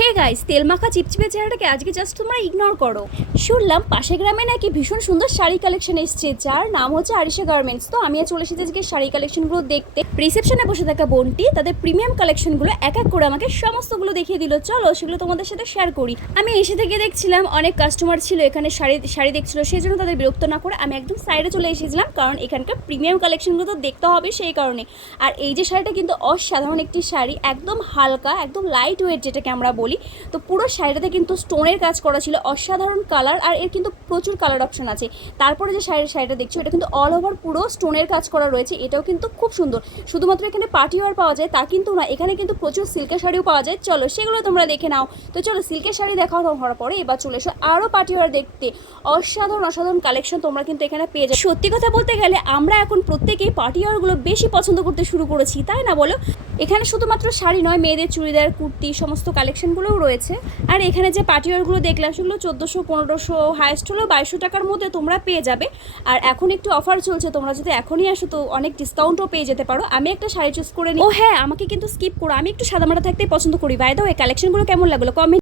Hey guys, তেল মাখা চিপচিপে চেহারাটাকে আজকে জাস্ট তোমরা ইগনোর করো। শুনলাম পাশের গ্রামে নাকি ভীষণ সুন্দর শাড়ি কালেকশন এসছে, যার নাম হচ্ছে আরিশা গার্মেন্টস। তো আমি চলে এসেছি আজকে শাড়ি কালেকশনগুলো দেখতে। রিসেপশনে বসে থাকা বোনটি তাদের প্রিমিয়াম কালেকশনগুলো এক এক করে আমাকে সমস্তগুলো দেখিয়ে দিল। চলো সেগুলো তোমাদের সাথে শেয়ার করি। আমি এসে থেকে দেখছিলাম অনেক কাস্টমার ছিল এখানে, শাড়ি দেখছিল, সেই জন্য তাদের বিরক্ত না করে আমি একদম সাইডে চলে এসেছিলাম, কারণ এখানকার প্রিমিয়াম কালেকশনগুলো তো দেখতে হবে সেই কারণে। আর এই যে শাড়িটা কিন্তু অসাধারণ একটি শাড়ি, একদম হালকা, একদম লাইট ওয়েট যেটাকে আমরা বলি। তো পুরো শাড়িটাতে কিন্তু স্টোনের কাজ করা ছিল, অসাধারণ কালার, আর এর কিন্তু প্রচুর কালার অপশন আছে। তারপরে যে শাড়িটা দেখছো এটা কিন্তু অল ওভার পুরো স্টোনের কাজ করা রয়েছে, এটাও কিন্তু খুব সুন্দর। শুধুমাত্র এখানে পার্টি ওয়্যার পাওয়া যায় তা কিন্তু না, এখানে কিন্তু প্রচুর সিল্কের শাড়িও পাওয়া যায়। চলো সেগুলো তোমরা দেখে নাও। তো চলো সিল্কের শাড়ি দেখা হওয়ার পরে এবার চলে এসো আরও পার্টি ওয়্যার দেখতে। অসাধারণ কালেকশন তোমরা কিন্তু এখানে পেয়ে যাবে। সত্যি কথা বলতে গেলে আমরা এখন প্রত্যেকেই পার্টি ওয়্যারগুলো বেশি পছন্দ করতে শুরু করেছি, তাই না বলো? এখানে শুধুমাত্র শাড়ি নয়, মেয়েদের চুড়িদার, কুর্তি, সমস্ত কালেকশনগুলোও রয়েছে। আর এখানে যে পার্টিওয়ারগুলো দেখলাম সেগুলো 1400, 1500, হাইস্ট হলেও 2200 টাকার মধ্যে তোমরা পেয়ে যাবে। আর এখন একটু অফার চলছে, তোমরা যদি এখনই আসো তো অনেক ডিসকাউন্টও পেয়ে যেতে পারো। আমি একটা শাড়ি চুজ করে নিই। ও হ্যাঁ, আমাকে কিন্তু স্কিপ করো, আমি একটু সাদামাটা থাকতেই পছন্দ করি। বাই দ্য ওয়ে, কালেকশনগুলো কেমন লাগলো কমেন্ট